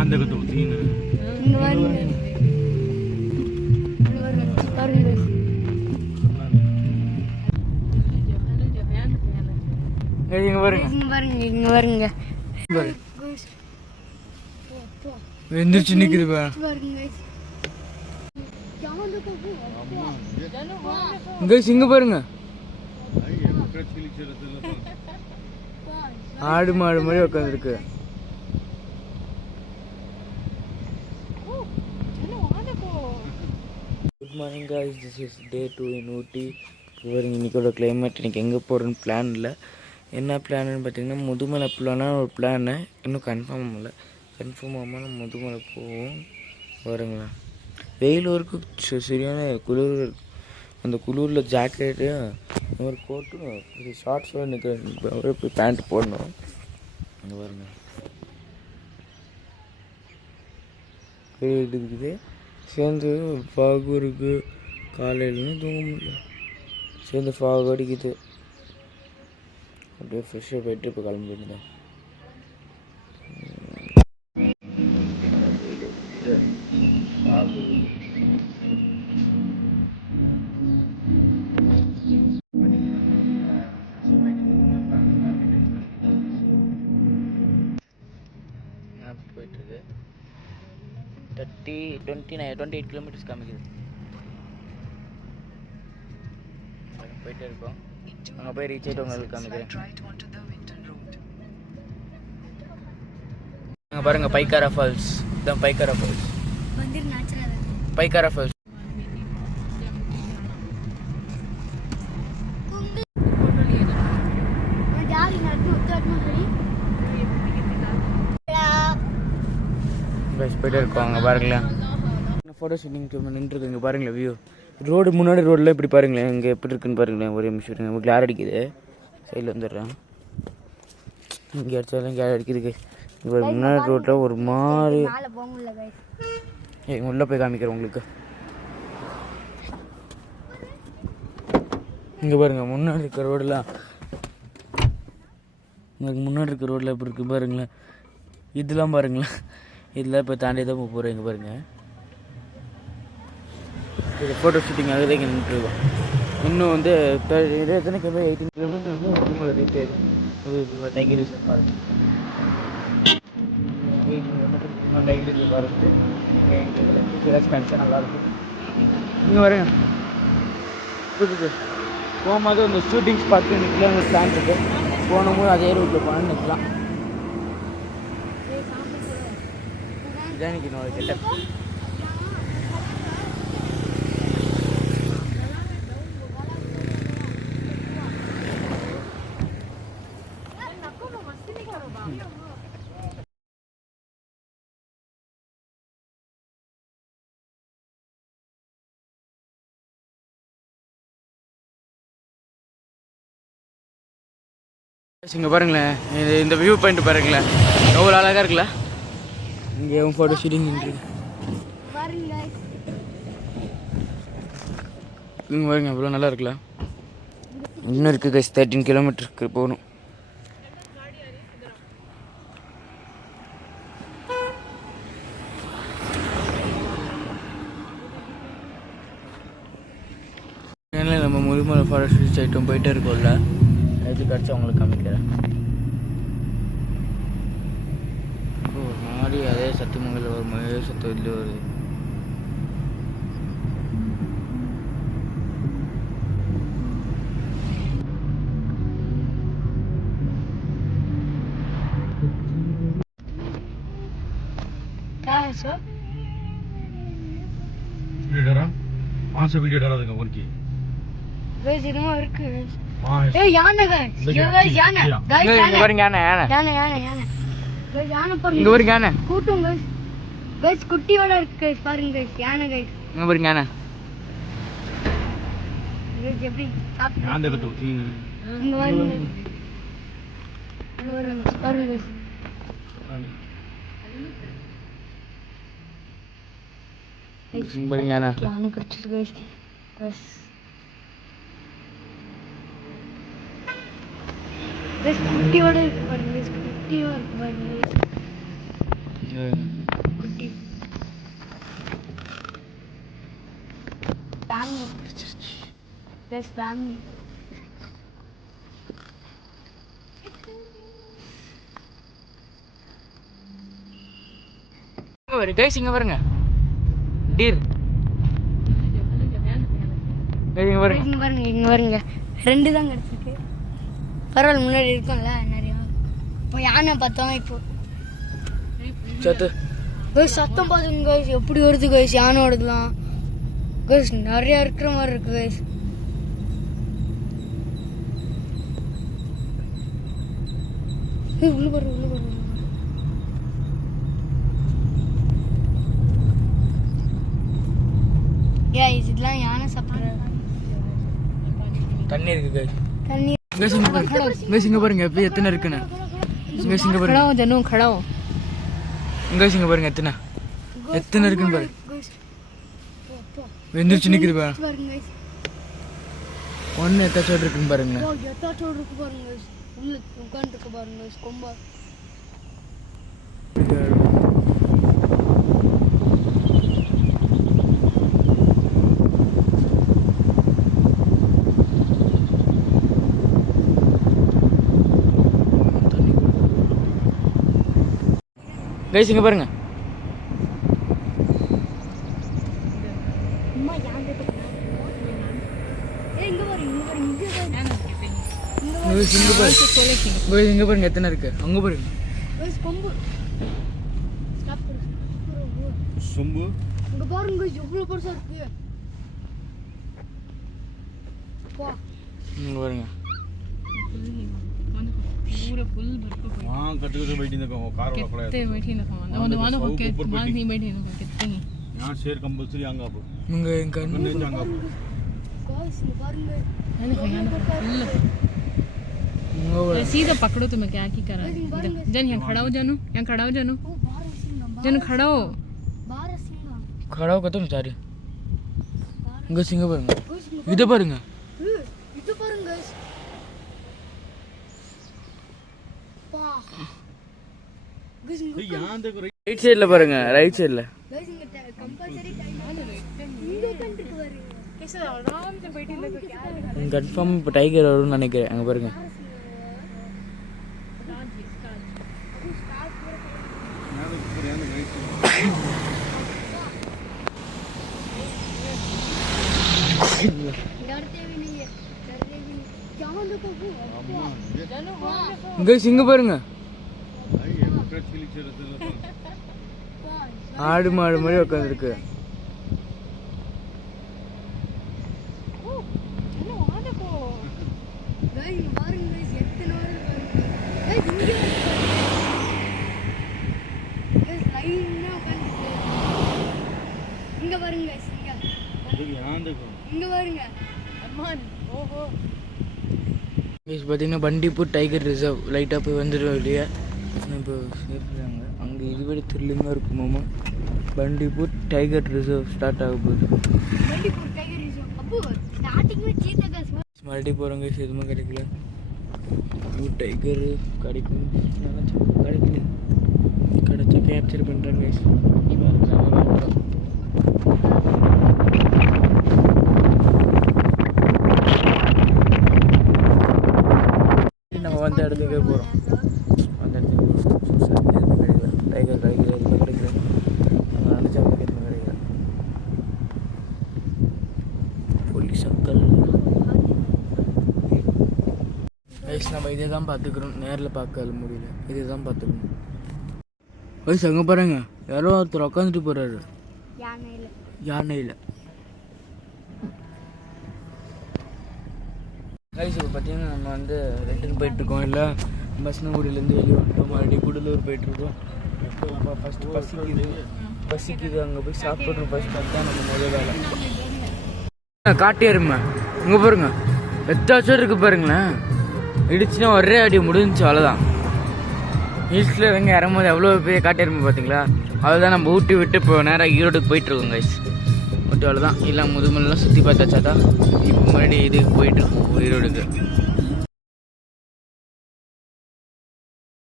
அந்த கத்து ஊத்திங்க இங்க வாங்க பாருங்க இங்க பாருங்க இங்க பாருங்க எந்திரிச்சு நிக்குது பாருங்க இங்க பாருங்க ஆடு மாடு மாதிரி உட்காந்துருக்கு. Good morning guys, this is day 2 in ஊட்டி. பாருங்க இன்னைக்கோட கிளைமேட். இன்னைக்கு எங்கே போகிறோன்னு பிளான் இல்லை. என்ன பிளான்னு பார்த்தீங்கன்னா முதுமலை பிளானாக ஒரு பிளானு இன்னும் கன்ஃபார்ம் ஆகல. கன்ஃபார்ம் ஆகாமல் நம்ம முதுமலை போவோம். பாருங்களேன் வெயில் வரைக்கும் சரியான குளிர் இருக்குது. அந்த குளிரில் ஜாக்கெட்டு இந்த மாதிரி போட்டு ஷார்ட்ஸோடு நிற்கிற போய் பேண்ட் போடணும். அங்கே பாருங்க வெயில் இருக்குது சேர்ந்து ஃபாகும் இருக்குது. காலையிலும் தூங்க முடியல. சேர்ந்து ஃபாக் அடிக்குது. அப்படியே ஃப்ரெஷ்ஷாக போய்ட்டு இப்போ கிளம்பி போயிருந்தேன். போயிட்டுருக்கு 28 கிலோமீட்டர்ஸ் காமிக்குது. போயிட்டே இருக்கோம். அங்கே போய் ரீச் ஆகிட்டு உங்களுக்கு காமிக்கிறேன். அங்கே பாருங்கள் பைக்காரா ஃபால்ஸ். இதுதான் பைக்காரா ஃபால்ஸ். பைக்காரா ஃபால்ஸ் போயிட்டே இருக்கோம். அங்கே பாருங்களேன் ஃபோட்டோ ஷூட்டிங் நின்றுருக்கு. இங்கே பாருங்களேன் வியூ. ரோடு முன்னாடி ரோடில் இப்படி பாருங்களேன் இங்கே எப்படி இருக்குன்னு பாருங்களேன். ஒரே நிமிஷம் நம்ம கிளார் அடிக்குது. சைடில் வந்துடுறேன். இங்கே அடித்தாலும் கிளார் அடிக்குது. இப்போ முன்னாடி ரோட்டில் ஒரு மாதிரி உள்ளே போய் காமிக்கிறேன் உங்களுக்கு. இங்கே பாருங்கள் முன்னாடி இருக்க ரோடெலாம் உங்களுக்கு முன்னாடி இருக்க ரோடில் எப்படி இருக்குது பாருங்களேன். இதெல்லாம் பாருங்களேன். இதெல்லாம் இப்போ தாண்டி தான் போகிறேன். இங்கே பாருங்கள் இது ஃபோட்டோ ஷூட்டிங் ஆகுது. இங்கே நின்றுருக்கோம். இன்னும் வந்து எத்தனை கிலோமீட்டர் 18 கிலோமீட்டர் வந்து ரீச் ஆகிடுது. டைகர் பாருங்கள் 18 கிலோமீட்டர் இன்னும் டைகர் பாருங்கள். எக்ஸ்பென்ஷன் நல்லாயிருக்கும். இங்கே வரேங்க புதுது போகும்போது அந்த ஷூட்டிங் ஸ்பாட்டு நிற்கலாம். ஒரு பிளான் இருக்குது. போகும்போது அதே ரூட்டில் போனால் நிற்கலாம். இதான் எனக்கு என்னோட கெட்டப். இங்கே பாருங்களேன் இந்த வியூ பாயிண்ட் பாருங்களேன் எவ்வளோ அழகாக இருக்குல்ல. இங்கேயும் ஃபோட்டோ ஷூட்டிங் இங்கே பாருங்க எவ்வளோ நல்லா இருக்குல்ல. இன்னும் இருக்குது கைஸ் 13 கிலோமீட்டருக்கு போகணும். நம்ம முதுமலை ஃபாரஸ்ட் ரீச் ஆகிட்டோம். போயிட்டே இருக்கோம்ல. எது கிடச்சா உங்களுக்கு காமிக்கிறேன். ஒரு மாதிரி அதே சத்தியமங்கல ஒரு மழை சத்தம் இல்லை வருது. वीडियो डाला देगा उनकी गाइस इधर இருக்கு. ஏய் யானை गाइस गाइस யானை गाइस இங்க பாருங்க யானை யானை யானை யானை गाइस யானை பாருங்க. இங்க பாருங்க யானை கூட்டம் गाइस गाइस குட்டியோட இருக்கு गाइस பாருங்க गाइस யானை गाइस இங்க பாருங்க யானை गाइस எப்படி சாப்பிட்டு யானை கத்து இங்க பாருங்க பாருங்க गाइस பாருங்க யானை யானை கடிச்சிட்டு गाइस गाइस गाइस குட்டியோட இருக்கு பாருங்க गाइस குட்டியோட இருக்கு பாருங்க குட்டி ஃபேமிலி ப்ளஸ் ஃபேமிலி. கைஸ் இங்கே பாருங்க டீர். இங்கே பாருங்க இங்கே பாருங்க இங்கே பாருங்க 2 தான் கிடச்சிருக்கு. பரவாயில்ல, முன்னாடி இருக்கும்ல நிறையா. இப்போ யானை பார்த்தோம். இப்போ சத்து கைஸ் சத்தம் பார்த்துங்க கைஸ், எப்படி வருது கைஸ் யானோடதுலாம். கைஸ் நிறையா இருக்கிற மாதிரி இருக்கு கைஸ். உள்ள பாரு உள்ள பாரு. கைஸ் இதெல்லாம் யானை சாப்பிட்ற தண்ணி இருக்கு கைஸ். தண்ணி. கைஸ் இங்கே பாருங்க, கைஸ் இங்கே பாருங்க இப்போ எத்தனை இருக்குன்னு. கைஸ் இங்கே பாருங்க ஜனு खड़ा கைஸ் இங்கே பாருங்க எத்தனை இருக்குன்னு பாருங்க. வெந்திரிச்சு நிற்குது பாருங்க. பாருங்க கைஸ் ஒன்று எத்தாச்சோடு இருக்குன்னு பாருங்களேன். எத்தாச்சோடு இருக்கு பாருங்க கைஸ். உள்ள உட்காந்துருக்கு பாருங்க கைஸ் கொம்பா. கைஸ் இங்கே பாருங்க அம்மா யானை இங்க பாரு இங்க பாரு இங்க பாரு இங்கே பாருங்க எத்தனை இருக்கு. அங்கே பாருங்க கைஸ் கொம்பு. ஸ்டாப் பண்ணு. சொம்பு இங்க பாருங்க கைஸ் எவ்வளவு பெருசா இருக்கு. வா இங்கே பாருங்க पूरे फुल भर को हाँ कट बैठी देखो कार वाला खड़ा कितने है बैठी ना खाना वो वाला हो के मान नहीं बैठी ना कितनी यहाँ शेर कंपलसरी आंगा पर இங்கே எங்கே नहीं जांगा पर கைஸ் இங்க பாருங்க. मैंने खाया ना फुल सीधा पकड़ो तो मैं क्या की करा जन यहाँ खड़ा हो जानू यहाँ खड़ा हो जानू ஓ பாரு சிங்கம் जन खड़ा हो பாரு சிங்கம். खड़ा होगा तुम सारी. இங்கே இங்கே பாருங்க கைஸ் இதை பாருங்க. இது பாருங்க கைஸ். பா கைஸ் இங்க यहाँ देखो ரைட் சைடில் பாருங்க ரைட் சைடில். கைஸ் இங்க கம்பல்சரி டைம் இங்க உட்கார்ந்துட்டு பாருங்க. कैसे आराम से बैठी लगे क्या கன்ஃபார்ம் இப்போ டைகர் வரும்னு நினைக்கிறேன். அங்கே பாருங்க डरते भी नहीं है क्या देखो கைஸ் இங்கே பாருங்க ஆடு மாடு மாதிரி உட்காந்துருக்கு. गाइस பாருங்க गाइस எத்தனை வருது பாருங்க गाइस गाइस லைனா உட்கார்ந்துட்டு இங்க பாருங்க गाइस यहाँ देखो இங்க பாருங்க अरमान ओहो கைஸ் பார்த்தீங்கன்னா பண்டிப்பூர் டைகர் ரிசர்வ் லைட்டாக போய் வந்துடும் வெளியே. இப்போ சேர்த்துறாங்க அங்கே இதுவரை த்ரில்லிங்காக இருக்குமாமா. பண்டிப்பூர் டைகர் ரிசர்வ் ஸ்டார்ட் ஆக போகுது. பண்டிப்பூர் டைகர் ரிசர்வ் அப்போ ஸ்டார்டிங் में चीता गाइस மறுபடியும் போகிறோங்க எதுவுமே கிடைக்கல. டைகர் கிடைக்கும் கிடைக்கல. கிடைச்சா கேப்சர் பண்ணுறேன் கைஸ். நம்ம வந்த இடத்துக்கே போகிறோம். அந்த இடத்துக்கு போகிறோம். டைகர் கிடைக்கல எதுவுமே கிடைக்கல. நம்ம நினச்ச மாதிரி எதுவுமே கிடைக்கல. போலீஸ் அக்கள் கைஸ் நம்ம இதே தான் பார்த்துக்கிறோம். நேரில் பார்க்க முடியல. இதே தான் பார்த்துக்கணும். கைஸ் அங்கே பாருங்க யாரோ ஒருத்தர் உட்காந்துட்டு போகிறாரு யானையில். கைஸ் இப்போ பார்த்தீங்கன்னா நம்ம வந்து ரிட்டர்ன் போயிட்டுருக்கோம். இல்லை பஸ்னகுடியிலேருந்து வெளியே வந்துட்டோம். மறுபடியும் கூடலூர் போயிட்டுருக்கோம். இப்போ ஃபஸ்ட்டு பசிக்குது அங்கே போய் சாப்பிட்றோம். ஃபஸ்ட் தான் நம்ம முதல் வேலை. காட்டியாருமா இங்கே பாருங்க எத்தாச்சும் இருக்குது பாருங்களேன். இடிச்சுன்னா ஒரே அடி முடிஞ்சிச்சு அவ்வளோதான். ஹில்ஸில் இறங்க இறங்கும்போது எவ்வளோ பெரிய காட்டியாருமா பார்த்தீங்களா. அதுதான் நம்ம ஊட்டி விட்டு இப்போ நேராக ஈரோடுக்கு போயிட்டுருக்கோம் கைஸ். ஊட்டி அவ்வளோதான். இல்லை முதுமலாம் சுற்றி பார்த்தாச்சா தான் இப்போ மறுபடியும் இதுக்கு போயிட்டுருக்கோம் ஈரோடுக்கு.